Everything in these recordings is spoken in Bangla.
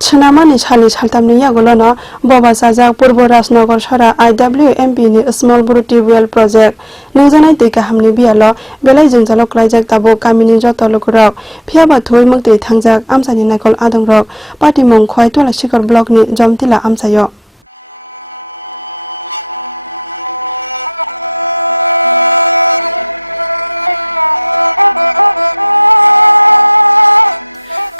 Chinamani Chali Chaltamni Yagolono, Boba Sajak, Purbo Rasnagar Shara, IWMP ni Small Buru Tubewell Project, Nuzanai Tika Hamni Bialo, Belai Junjalok Rajak Tabo, Kamini Jotolok Rock, Piaba Tui Mukti Tangjak, Amsani Nakol Adam Rock, Pati Mongkoi Tola Shikar Block ni Jomtila Amsayo.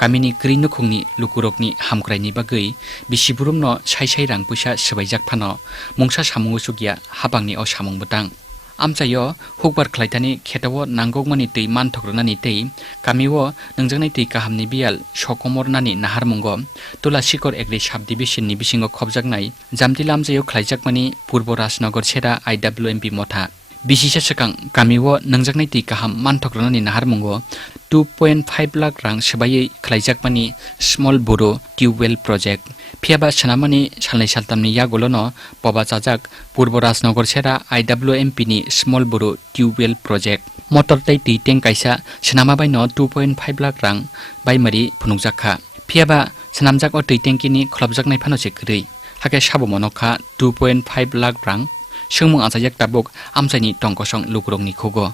Kamini Krinukungni Lukurokni Hamkraini Bagui, Bishiburumno Shai Rang Pusha Shabajak Pano, Mungsha Shamungusugia, Habangni o Shamung Butang. Amsayo, Hukbar Klaitani, Ketawo, Nangogmani Ti Mantokronani Ti, Kamiwo, Nangjanai Ti Kahamni Bial, Shokomornani Naharmungo, Tula Shikor Egre Shab Division Nibishingo Kobjagnai, Zamtilamzayo Klaijakmani, Purbo Rasnagar Chera IWMP Mota. Bishisha Shakang, Kamiwo, Nangjanai Ti Kaham Mantokronani Naharmungo, 2.5 lakh rang sebagai Klaijakmani Small Buru Tubewell Project. Piaba Chanamani Chalai Shaltamni Yagolono, Boba Sajak, Purbo Rasnagar Chera IWMP ni Small Buru Tubewell Project. Motor Tai Ti Teng Kaisa, Chanama by no 2.5 lakh rang by Mari Punukjaka. Piaba Sanamjak or Tengkini Klobjak Naipanosik. Hake Shabu Monoka 2.5 lakh rang. Shungmung Azajak Tabuk, Amsani Tonkosong Lukurong Nikogo.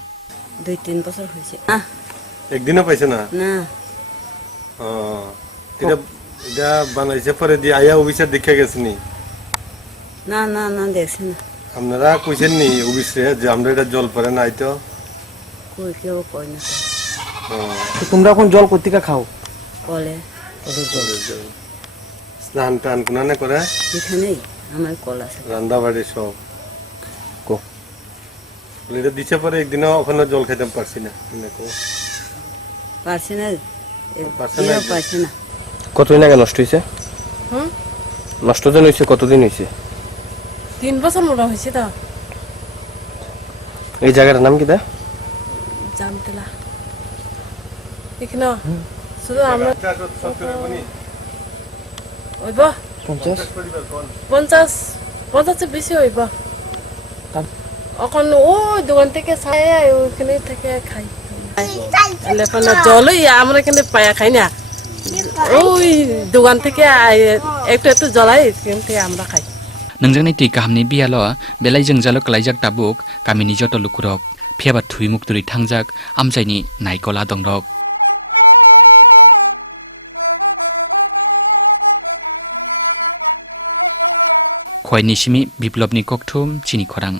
2-3 বছর হয়েছে একদিনও পাইছে না না এটা বানাইছে পরে দিয়ে আয়া অফিসার দেখে গেছেনি না না না দেখছি না আপনারা কইছেন নি অফিসে যে আমরা এটা জল পরে নাই তো কই কেউ কই না তো তোমরা এখন জল কোত্থেকে খাও কলে স্নান টান কোনানে করে এখানেই আমার কল আছে রান্না বাড়ি সব এটা দিছে পরে একদিনও ওখানে জল খেতে পারছি না পারছি না পারছি না কতদিন আগে নষ্ট হয়েছে নষ্ট দিন হয়েছে কতদিন হয়েছে 3 বছর মতো হয়েছে তো এই জায়গাটার নাম কি দা জামতলা এখানে শুধু আমরা ওইব 50 বেশি হইব এখন ওই দোকান থেকে খাই ওখানে থেকে খাই জলই আমরা এখানে পায়া খাই না ওই দোকান থেকে একটু জলাই কিন্তু আমরা খাই Nangjanai Ti Kahamni Bialo, Belai Jungjalo Klajak Tabuk, Kamini Joto Lukurok, Piaba Tui Mukturi Tangjak, Amsaini Naikola Dongrok. Khoi Nishimi Biplobni Koktum Chini Korang.